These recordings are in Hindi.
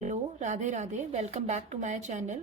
Hello, Radhe Radhe. Welcome back to my channel.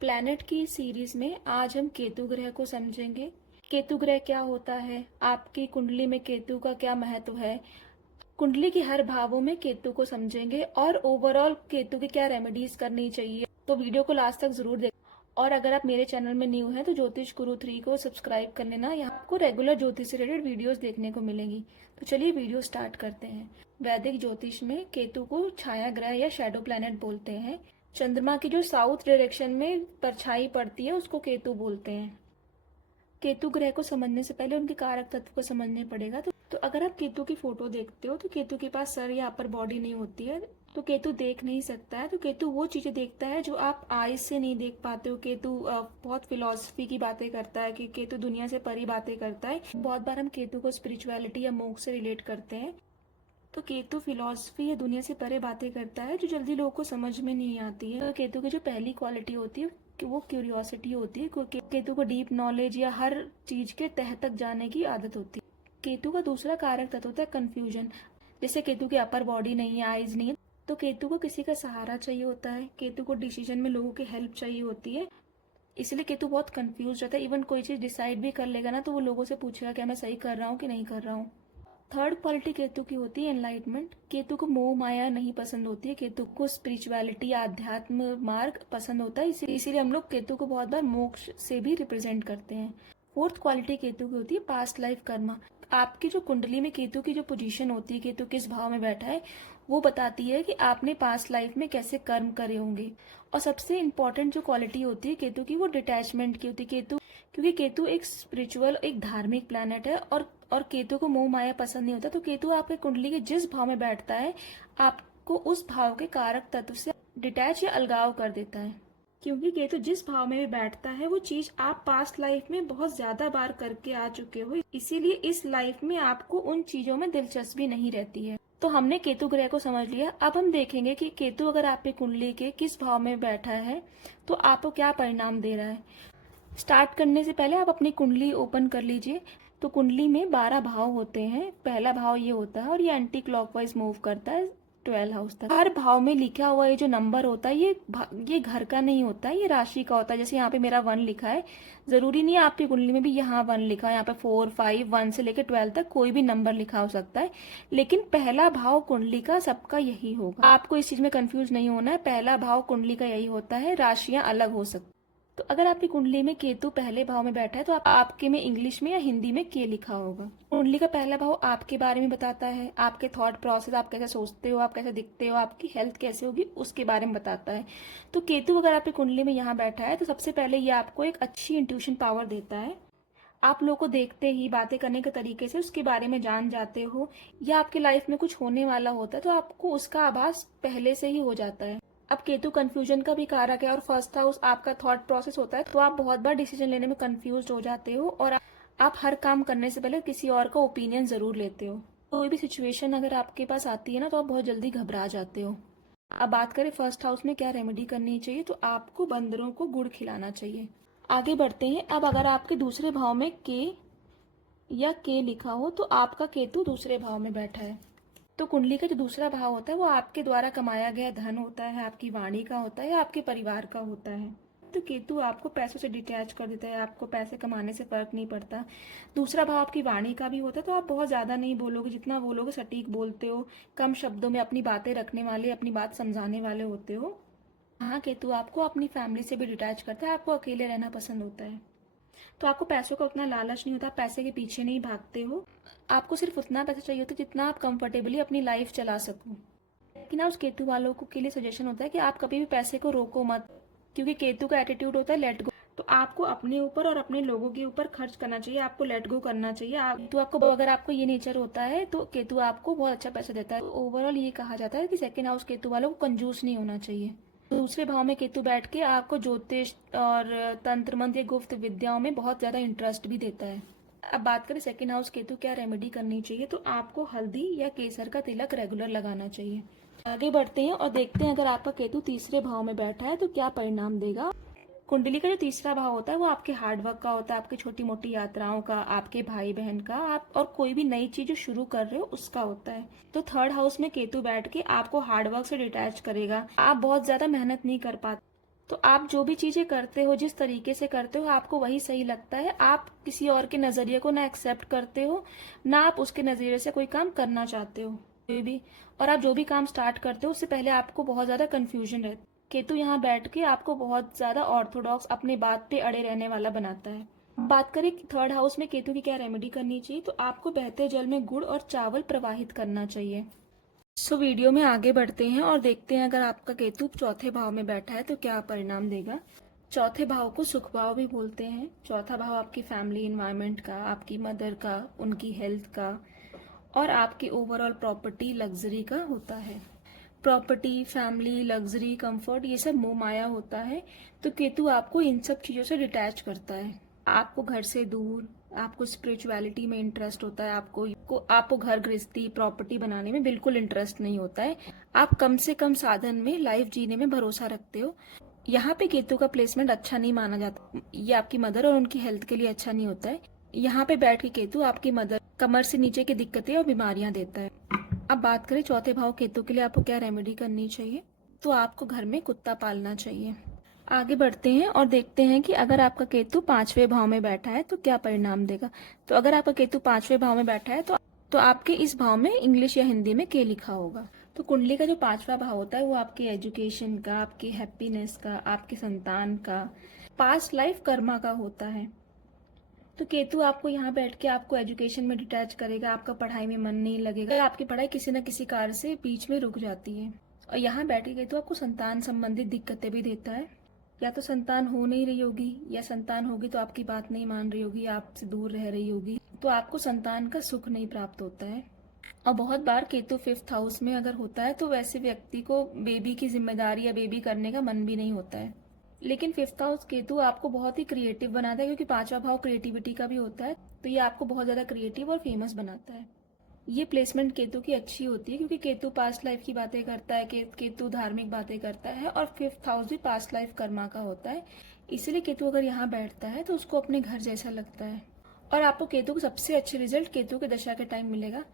Planet की सीरीज में आज हम केतु ग्रह को समझेंगे। केतु ग्रह क्या होता है, आपकी कुंडली में केतु का क्या महत्व है, कुंडली के हर भावों में केतु को समझेंगे और ओवरऑल केतु की क्या रेमेडीज करनी चाहिए। तो वीडियो को लास्ट तक जरूर देखें। और अगर आप मेरे चैनल में न्यू हैं तो ज्योतिष गुरु 3 को सब्सक्राइब कर लेना। यहाँ आपको रेगुलर ज्योतिष से रिलेटेड वीडियोस देखने को मिलेंगी। तो चलिए वीडियो स्टार्ट करते हैं। वैदिक ज्योतिष में केतु को छाया ग्रह या शैडो प्लैनेट बोलते हैं। चंद्रमा की जो साउथ डायरेक्शन में परछाई पड़ती है उसको केतु बोलते हैं। केतु ग्रह को समझने से पहले उनके कारक तत्व को समझने पड़ेगा। तो अगर आप केतु की फोटो देखते हो तो केतु के पास सर या अपर बॉडी नहीं होती है, तो केतु देख नहीं सकता है। तो केतु वो चीजें देखता है जो आप आईज से नहीं देख पाते हो। केतु बहुत फिलॉसफी की बातें करता है कि केतु दुनिया से परी बातें करता है। बहुत बार हम केतु को स्पिरिचुअलिटी या मोक्ष से रिलेट करते हैं। तो केतु फिलॉसफी या दुनिया से परे बातें करता है जो जल्दी लोगों को समझ में नहीं आती है। तो केतु की जो पहली क्वालिटी होती है कि वो क्यूरियोसिटी होती है, क्योंकि केतु को डीप नॉलेज या हर चीज के तह तक जाने की आदत होती है। केतु का दूसरा कारक तत्व होता है कंफ्यूजन। जैसे केतु की अपर बॉडी नहीं है, आईज नहीं है, तो केतु को किसी का सहारा चाहिए होता है। केतु को डिसीजन में लोगों की हेल्प चाहिए होती है। इसलिए केतु बहुत कंफ्यूज रहता है। इवन कोई चीज डिसाइड भी कर लेगा ना तो वो लोगों से पूछेगा क्या मैं सही कर रहा हूँ कि नहीं कर रहा हूँ। थर्ड क्वालिटी केतु की होती है एनलाइटमेंट। केतु को मोह माया नहीं पसंद होती है। केतु को स्पिरिचुअलिटी, आध्यात्म मार्ग पसंद होता है। इसीलिए हम लोग केतु को बहुत बार मोक्ष से भी रिप्रेजेंट करते हैं। फोर्थ क्वालिटी केतु की होती है पास्ट लाइफ कर्मा। आपकी जो कुंडली में केतु की जो पोजीशन होती है, केतु किस भाव में बैठा है, वो बताती है कि आपने पास्ट लाइफ में कैसे कर्म करे होंगे। और सबसे इम्पोर्टेंट जो क्वालिटी होती है केतु की, वो डिटैचमेंट की होती है। केतु क्योंकि केतु एक स्पिरिचुअल, एक धार्मिक प्लैनेट है और केतु को मोह माया पसंद नहीं होता। तो केतु आपके कुंडली के जिस भाव में बैठता है आपको उस भाव के कारक तत्व से डिटैच या अलगाव कर देता है। क्योंकि केतु जिस भाव में भी बैठता है वो चीज आप पास्ट लाइफ में बहुत ज्यादा बार करके आ चुके हो, इसीलिए इस लाइफ में आपको उन चीजों में दिलचस्पी नहीं रहती है। तो हमने केतु ग्रह को समझ लिया। अब हम देखेंगे कि केतु अगर आपकी कुंडली के किस भाव में बैठा है तो आपको क्या परिणाम दे रहा है। स्टार्ट करने से पहले आप अपनी कुंडली ओपन कर लीजिए। तो कुंडली में 12 भाव होते हैं। पहला भाव ये होता है और ये एंटी क्लॉकवाइज मूव करता है 12 हाउस तक। हर भाव में लिखा हुआ ये जो नंबर होता है ये घर का नहीं होता है, ये राशि का होता है। जैसे यहाँ पे मेरा 1 लिखा है, जरूरी नहीं है आपकी कुंडली में भी यहाँ 1 लिखा है। यहाँ पे 4, 5, 1 से लेकर 12 तक कोई भी नंबर लिखा हो सकता है, लेकिन पहला भाव कुंडली का सबका यही होगा। आपको इस चीज में कंफ्यूज नहीं होना है। पहला भाव कुंडली का यही होता है, राशियां अलग हो सकती। तो अगर आपकी कुंडली में केतु पहले भाव में बैठा है तो आपके में इंग्लिश में या हिंदी में के लिखा होगा। कुंडली का पहला भाव आपके बारे में बताता है, आपके थॉट प्रोसेस, आप कैसे सोचते हो, आप कैसे दिखते हो, आपकी हेल्थ कैसे होगी, उसके बारे में बताता है। तो केतु अगर आपकी कुंडली में यहाँ बैठा है तो सबसे पहले ये आपको एक अच्छी इंट्यूशन पावर देता है। आप लोग को देखते ही बातें करने के तरीके से उसके बारे में जान जाते हो, या आपकी लाइफ में कुछ होने वाला होता है तो आपको उसका आभास पहले से ही हो जाता है। अब केतु कंफ्यूजन का भी कारक है और फर्स्ट हाउस आपका थॉट प्रोसेस होता है, तो आप बहुत बार डिसीजन लेने में कंफ्यूज हो जाते हो और आप हर काम करने से पहले किसी और का ओपिनियन जरूर लेते हो। कोई भी सिचुएशन अगर आपके पास आती है ना तो आप बहुत जल्दी घबरा जाते हो। अब बात करें फर्स्ट हाउस में क्या रेमेडी करनी चाहिए, तो आपको बंदरों को गुड़ खिलाना चाहिए। आगे बढ़ते हैं। अब अगर आपके दूसरे भाव में के लिखा हो तो आपका केतु दूसरे भाव में बैठा है। तो कुंडली का जो दूसरा भाव होता है वो आपके द्वारा कमाया गया धन होता है, आपकी वाणी का होता है या आपके परिवार का होता है। तो केतु आपको पैसों से डिटैच कर देता है, आपको पैसे कमाने से फर्क नहीं पड़ता। दूसरा भाव आपकी वाणी का भी होता है, तो आप बहुत ज्यादा नहीं बोलोगे, जितना बोलोगे सटीक बोलते हो, कम शब्दों में अपनी बातें रखने वाले, अपनी बात समझाने वाले होते हो। हाँ, केतु आपको अपनी फैमिली से भी डिटैच करता है, आपको अकेले रहना पसंद होता है। तो आपको पैसों का उतना लालच नहीं होता, पैसे के पीछे नहीं भागते हो। आपको सिर्फ उतना पैसा चाहिए होता है जितना आप कंफर्टेबली अपनी लाइफ चला सको। लेकिन उस केतु वालों को के लिए सजेशन होता है कि आप कभी भी पैसे को रोको मत, क्योंकि केतु का एटीट्यूड होता है लेट गो। तो आपको अपने ऊपर और अपने लोगों के ऊपर खर्च करना चाहिए, आपको लेट गो करना चाहिए। तो आपको अगर आपको ये नेचर होता है तो केतु आपको बहुत अच्छा पैसा देता है। तो ओवरऑल ये कहा जाता है कि सेकेंड हाउस केतु वालों को कंजूस नहीं होना चाहिए। दूसरे भाव में केतु बैठ के आपको ज्योतिष और तंत्र मंत्र या गुप्त विद्याओं में बहुत ज्यादा इंटरेस्ट भी देता है। अब बात करें सेकेंड हाउस केतु क्या रेमेडी करनी चाहिए, तो आपको हल्दी या केसर का तिलक रेगुलर लगाना चाहिए। आगे बढ़ते हैं और देखते हैं अगर आपका केतु तीसरे भाव में बैठा है तो क्या परिणाम देगा। कुंडली का जो तीसरा भाव होता है वो आपके हार्डवर्क का होता है, आपकी छोटी मोटी यात्राओं का, आपके भाई बहन का, आप और कोई भी नई चीज जो शुरू कर रहे हो उसका होता है। तो थर्ड हाउस में केतु बैठ के आपको हार्डवर्क से डिटैच करेगा। आप बहुत ज्यादा मेहनत नहीं कर पाते, तो आप जो भी चीजें करते हो, जिस तरीके से करते हो, आपको वही सही लगता है। आप किसी और के नजरिए को ना एक्सेप्ट करते हो, ना आप उसके नजरिए से कोई काम करना चाहते हो कोई भी। और आप जो भी काम स्टार्ट करते हो उससे पहले आपको बहुत ज्यादा कंफ्यूजन रहता है। केतु यहाँ बैठ के आपको बहुत ज्यादा ऑर्थोडॉक्स, अपनी बात पे अड़े रहने वाला बनाता है। बात करें कि थर्ड हाउस में केतु की क्या रेमेडी करनी चाहिए, तो आपको बहते जल में गुड़ और चावल प्रवाहित करना चाहिए। सो वीडियो में आगे बढ़ते हैं और देखते हैं अगर आपका केतु चौथे भाव में बैठा है तो क्या परिणाम देगा। चौथे भाव को सुख भाव भी बोलते हैं। चौथा भाव आपकी फैमिली इन्वायरमेंट का, आपकी मदर का, उनकी हेल्थ का और आपकी ओवरऑल प्रॉपर्टी लग्जरी का होता है। प्रॉपर्टी, फैमिली, लग्जरी, कंफर्ट, ये सब मोह माया होता है। तो केतु आपको इन सब चीजों से डिटैच करता है। आपको घर से दूर, आपको स्पिरिचुअलिटी में इंटरेस्ट होता है, आपको घर गृहस्थी, प्रॉपर्टी बनाने में बिल्कुल इंटरेस्ट नहीं होता है। आप कम से कम साधन में लाइफ जीने में भरोसा रखते हो। यहाँ पे केतु का प्लेसमेंट अच्छा नहीं माना जाता। ये आपकी मदर और उनकी हेल्थ के लिए अच्छा नहीं होता है। यहाँ पे बैठ के केतु आपकी मदर कमर से नीचे की दिक्कतें और बीमारियां देता है। अब बात करें चौथे भाव केतु के लिए आपको क्या रेमेडी करनी चाहिए, तो आपको घर में कुत्ता पालना चाहिए। आगे बढ़ते हैं और देखते हैं कि अगर आपका केतु पांचवें भाव में बैठा है तो क्या परिणाम देगा। तो अगर आपका केतु पांचवें भाव में बैठा है तो आपके इस भाव में इंग्लिश या हिंदी में के लिखा होगा। तो कुंडली का जो पांचवा भाव होता है वो आपकी एजुकेशन का, आपकी हैप्पीनेस का, आपके संतान का, पास्ट लाइफ कर्मा का होता है। तो केतु आपको यहाँ बैठ के आपको एजुकेशन में डिटैच करेगा, आपका पढ़ाई में मन नहीं लगेगा, आपकी पढ़ाई किसी न किसी कारण से बीच में रुक जाती है। और यहाँ बैठ के केतु आपको संतान संबंधित दिक्कतें भी देता है। या तो संतान हो नहीं रही होगी, या संतान होगी तो आपकी बात नहीं मान रही होगी, आपसे दूर रह रही होगी, तो आपको संतान का सुख नहीं प्राप्त होता है। और बहुत बार केतु फिफ्थ हाउस में अगर होता है तो वैसे व्यक्ति को बेबी की जिम्मेदारी या बेबी करने का मन भी नहीं होता है। लेकिन फिफ्थ हाउस केतु आपको बहुत ही क्रिएटिव बनाता है, क्योंकि पांचवा भाव क्रिएटिविटी का भी होता है, तो ये आपको बहुत ज्यादा क्रिएटिव और फेमस बनाता है। ये प्लेसमेंट केतु की अच्छी होती है, क्योंकि केतु पास्ट लाइफ की बातें करता है, केतु धार्मिक बातें करता है, और फिफ्थ हाउस भी पास्ट लाइफ कर्मा का होता है। इसलिए केतु अगर यहाँ बैठता है तो उसको अपने घर जैसा लगता है। और आपको केतु को सबसे अच्छे रिजल्ट केतु के दशा के टाइम मिलेगा।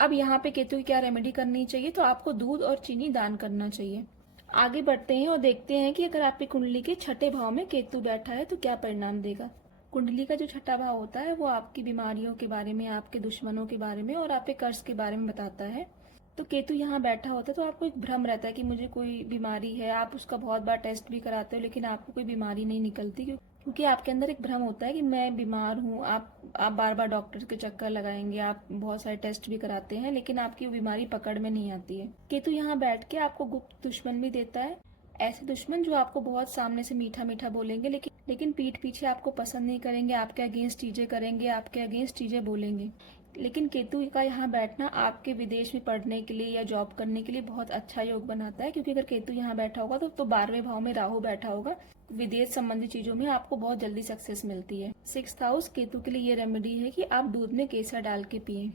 अब यहाँ पे केतु की क्या रेमेडी करनी चाहिए, तो आपको दूध और चीनी दान करना चाहिए। आगे बढ़ते हैं और देखते हैं कि अगर आपकी कुंडली के छठे भाव में केतु बैठा है तो क्या परिणाम देगा। कुंडली का जो छठा भाव होता है वो आपकी बीमारियों के बारे में, आपके दुश्मनों के बारे में और आपके कर्ज के बारे में बताता है। तो केतु यहाँ बैठा होता है तो आपको एक भ्रम रहता है कि मुझे कोई बीमारी है। आप उसका बहुत बार टेस्ट भी कराते हो लेकिन आपको कोई बीमारी नहीं निकलती, क्योंकि आपके अंदर एक भ्रम होता है कि मैं बीमार हूँ। आप बार बार डॉक्टर के चक्कर लगाएंगे, आप बहुत सारे टेस्ट भी कराते हैं, लेकिन आपकी वो बीमारी पकड़ में नहीं आती है। केतु यहाँ बैठ के आपको गुप्त दुश्मन भी देता है। ऐसे दुश्मन जो आपको बहुत सामने से मीठा मीठा बोलेंगे, लेकिन पीठ पीछे आपको पसंद नहीं करेंगे, आपके अगेंस्ट चीजें करेंगे, आपके अगेंस्ट चीजें बोलेंगे। लेकिन केतु का यहाँ बैठना आपके विदेश में पढ़ने के लिए या जॉब करने के लिए बहुत अच्छा योग बनाता है, क्योंकि अगर केतु यहाँ बैठा होगा तो 12वें भाव में राहु बैठा होगा। विदेश संबंधी चीजों में आपको बहुत जल्दी सक्सेस मिलती है। सिक्स्थ हाउस केतु के लिए ये रेमेडी है कि आप दूध में केसर डाल के पिए।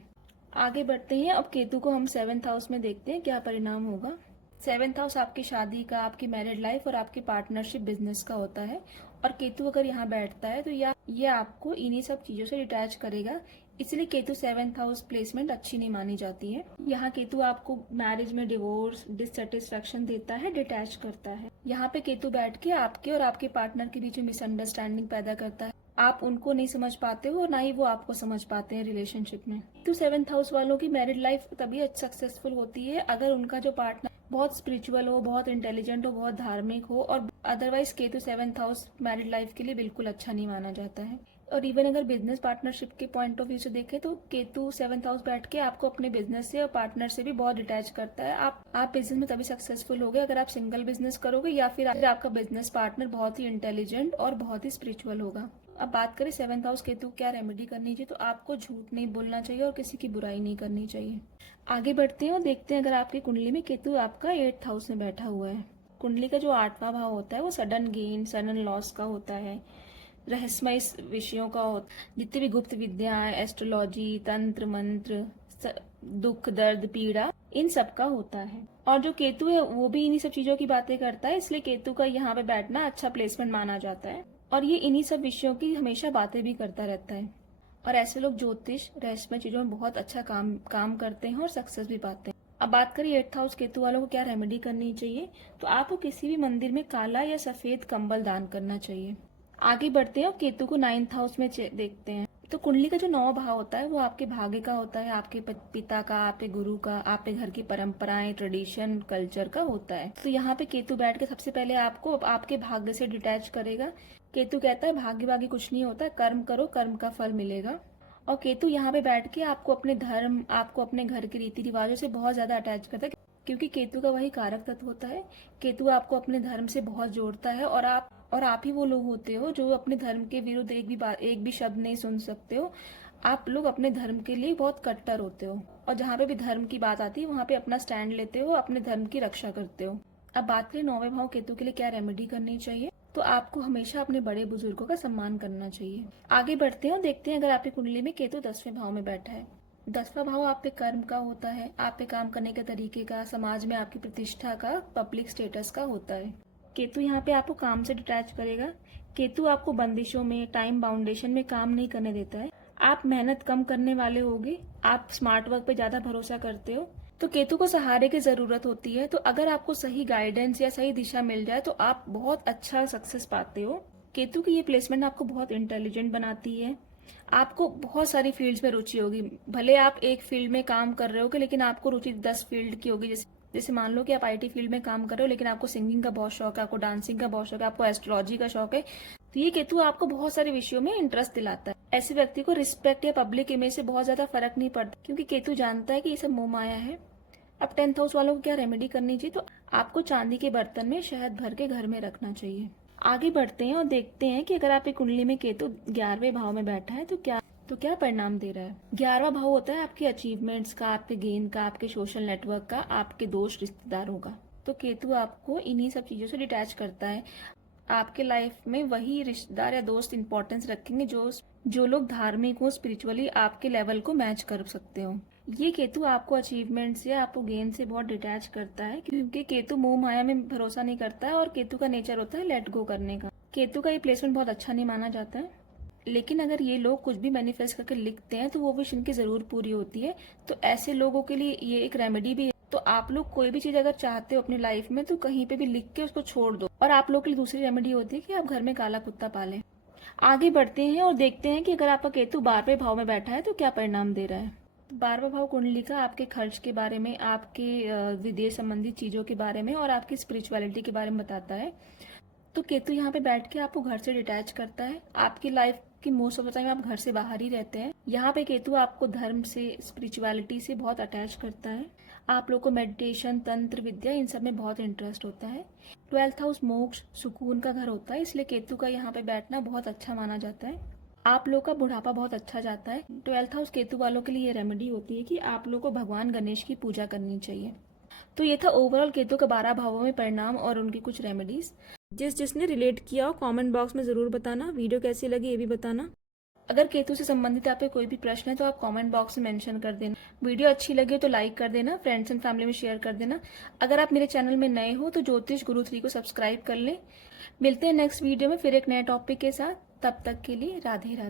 आगे बढ़ते हैं, अब केतु को हम सेवेंथ हाउस में देखते हैं क्या परिणाम होगा। सेवेंथ हाउस आपकी शादी का, आपकी मैरिड लाइफ और आपकी पार्टनरशिप बिजनेस का होता है। और केतु अगर यहाँ बैठता है तो ये आपको इन्हीं सब चीजों से डिटैच करेगा। इसलिए केतु सेवेंथ हाउस प्लेसमेंट अच्छी नहीं मानी जाती है। यहाँ केतु आपको मैरिज में डिवोर्स, डिससेटिस्फैक्शन देता है, डिटैच करता है। यहाँ पे केतु बैठ के आपके और आपके पार्टनर के बीच में मिसअंडरस्टैंडिंग पैदा करता है। आप उनको नहीं समझ पाते हो और ना ही वो आपको समझ पाते हैं रिलेशनशिप में। तो सेवेंथ हाउस वालों की मैरिड लाइफ तभी सक्सेसफुल होती है अगर उनका जो पार्टनर बहुत स्पिरिचुअल हो, बहुत इंटेलिजेंट हो, बहुत धार्मिक हो। और otherwise Ketu seventh house married life के लिए बिल्कुल अच्छा नहीं माना जाता है। और इवन अगर बिजनेस पार्टनरशिप के पॉइंट ऑफ व्यू से देखें तो केतु सेवेंथ हाउस बैठ के आपको अपने बिजनेस से और पार्टनर से भी बहुत डिटैच करता है। आप बिजनेस में तभी सक्सेसफुल होगे अगर आप सिंगल बिजनेस करोगे या फिर आपका बिजनेस पार्टनर बहुत ही इंटेलिजेंट और बहुत ही स्पिरिचुअल होगा। अब बात करें सेवेंथ हाउस केतु क्या रेमेडी करनी चाहिए, तो आपको झूठ नहीं बोलना चाहिए और किसी की बुराई नहीं करनी चाहिए। आगे बढ़ते हैं और देखते हैं अगर आपकी कुंडली में केतु आपका 8th हाउस में बैठा हुआ है। कुंडली का जो 8वां भाव होता है वो सडन गेन, सडन लॉस का होता है, रहस्यमय विषयों का होता है। जितनी भी गुप्त विद्याएं, एस्ट्रोलॉजी, तंत्र मंत्र, दुख, दर्द, पीड़ा, इन सब का होता है। और जो केतु है वो भी इन्हीं सब चीजों की बातें करता है, इसलिए केतु का यहाँ पे बैठना अच्छा प्लेसमेंट माना जाता है। और ये इन्हीं सब विषयों की हमेशा बातें भी करता रहता है। और ऐसे लोग ज्योतिष रहस्यमय चीजों में बहुत अच्छा काम करते हैं और सक्सेस भी पाते हैं। अब बात करें 8th हाउस केतु वालों को क्या रेमेडी करनी चाहिए, तो आपको किसी भी मंदिर में काला या सफेद कंबल दान करना चाहिए। आगे बढ़ते हैं और केतु को 9th हाउस में देखते हैं। तो कुंडली का जो 9 भाव होता है वो आपके भाग्य का होता है, आपके पिता का, आपके गुरु का, आपके घर की परंपराएं, ट्रेडिशन, कल्चर का होता है। तो यहाँ पे केतु बैठ के सबसे पहले आपको आपके भाग्य से डिटैच करेगा। केतु कहता है भाग्य वाग्य कुछ नहीं होता, कर्म करो, कर्म का फल मिलेगा। और केतु यहाँ पे बैठ के आपको अपने धर्म, आपको अपने घर के रीति रिवाजों से बहुत ज्यादा अटैच करता है, क्योंकि केतु का वही कारक तत्व होता है। केतु आपको अपने धर्म से बहुत जोड़ता है और आप ही वो लोग होते हो जो अपने धर्म के विरुद्ध एक भी शब्द नहीं सुन सकते हो। आप लोग अपने धर्म के लिए बहुत कट्टर होते हो और जहाँ पे भी धर्म की बात आती है वहाँ पे अपना स्टैंड लेते हो, अपने धर्म की रक्षा करते हो। अब बात करें 9वें भाव केतु के लिए क्या रेमेडी करनी चाहिए, तो आपको हमेशा अपने बड़े बुजुर्गों का सम्मान करना चाहिए। आगे बढ़ते हैं और देखते हैं अगर आपकी कुंडली में केतु 10वें भाव में बैठा है। 10वां भाव आपके कर्म का होता है, आपके काम करने के तरीके का, समाज में आपकी प्रतिष्ठा का, पब्लिक स्टेटस का होता है। केतु यहाँ पे आपको काम से डिटैच करेगा। केतु आपको बंदिशों में, टाइम बाउंडेशन में काम नहीं करने देता है। आप मेहनत कम करने वाले होगे, आप स्मार्ट वर्क पे ज्यादा भरोसा करते हो। तो केतु को सहारे की जरूरत होती है, तो अगर आपको सही गाइडेंस या सही दिशा मिल जाए तो आप बहुत अच्छा सक्सेस पाते हो। केतु की ये प्लेसमेंट आपको बहुत इंटेलिजेंट बनाती है। आपको बहुत सारी फील्ड्स में रुचि होगी, भले आप एक फील्ड में काम कर रहे हो लेकिन आपको रुचि 10 फील्ड की होगी। जैसे मान लो कि आप IT फील्ड में काम कर रहे हो लेकिन आपको सिंगिंग का बहुत शौक है, आपको डांसिंग का बहुत शौक है, आपको एस्ट्रोलॉजी का शौक है, तो ये केतु आपको बहुत सारे विषयों में इंटरेस्ट दिलाता है। ऐसे व्यक्ति को रिस्पेक्ट या पब्लिक इमेज से बहुत ज्यादा फर्क नहीं पड़ता, क्योंकि केतु जानता है कि ये सब मोह माया है। अब 10th हाउस वालों को क्या रेमेडी करनी चाहिए, तो आपको चांदी के बर्तन में शहद भर के घर में रखना चाहिए। आगे बढ़ते हैं और देखते हैं कि अगर आपकी कुंडली में केतु 11वें भाव में बैठा है तो क्या परिणाम दे रहा है। 11वां भाव होता है आपके अचीवमेंट्स का, आपके गेन का, आपके सोशल नेटवर्क का, आपके दोस्त रिश्तेदारों का। तो केतु आपको इन्हीं सब चीजों से डिटैच करता है। आपके लाइफ में वही रिश्तेदार या दोस्त इंपॉर्टेंस रखेंगे जो लोग धार्मिक हो, स्पिरिचुअली आपके लेवल को मैच कर सकते हो। ये केतु आपको अचीवमेंट से, आपको गेन से बहुत डिटैच करता है, क्योंकि केतु मोह माया में भरोसा नहीं करता है और केतु का नेचर होता है लेट गो करने का। केतु का ये प्लेसमेंट बहुत अच्छा नहीं माना जाता है, लेकिन अगर ये लोग कुछ भी मैनिफेस्ट करके लिखते हैं तो वो विश इनकी जरूर पूरी होती है। तो ऐसे लोगों के लिए ये एक रेमेडी भी है। तो आप लोग कोई भी चीज अगर चाहते हो अपनी लाइफ में तो कहीं पे भी लिख के उसको छोड़ दो। और आप लोग के लिए दूसरी रेमेडी होती है कि आप घर में काला कुत्ता पालें। आगे बढ़ते हैं और देखते हैं कि अगर आपका केतु 12वें भाव में बैठा है तो क्या परिणाम दे रहा है। 12वां भाव कुंडली का आपके खर्च के बारे में, आपके विदेश संबंधी चीजों के बारे में और आपकी स्पिरिचुअलिटी के बारे में बताता है। तो केतु यहाँ पे बैठ के आपको घर से डिटैच करता है। आपकी लाइफ की मोस्ट ऑफ द टाइम आप घर से बाहर ही रहते हैं। यहाँ पे केतु आपको धर्म से, स्पिरिचुअलिटी से बहुत अटैच करता है। आप लोग को मेडिटेशन, तंत्र विद्या, इन सब में बहुत इंटरेस्ट होता है। 12th हाउस मोक्ष, सुकून का घर होता है, इसलिए केतु का यहाँ पे बैठना बहुत अच्छा माना जाता है। आप लोग का बुढ़ापा बहुत अच्छा जाता है। 12th हाउस केतु वालों के लिए ये रेमेडी होती है कि आप लोग को भगवान गणेश की पूजा करनी चाहिए। तो ये था ओवरऑल केतु के 12 भावों में परिणाम और उनकी कुछ रेमेडीज। जिसने रिलेट किया हो कमेंट बॉक्स में जरूर बताना। वीडियो कैसी लगी ये भी बताना। अगर केतु से संबंधित आपके कोई भी प्रश्न है तो आप कमेंट बॉक्स में मेंशन कर देना। वीडियो अच्छी लगी हो तो लाइक कर देना, फ्रेंड्स एंड फैमिली में शेयर कर देना। अगर आप मेरे चैनल में नए हो तो ज्योतिष गुरु 3 को सब्सक्राइब कर लें। मिलते हैं नेक्स्ट वीडियो में फिर एक नए टॉपिक के साथ। तब तक के लिए राधे राधे।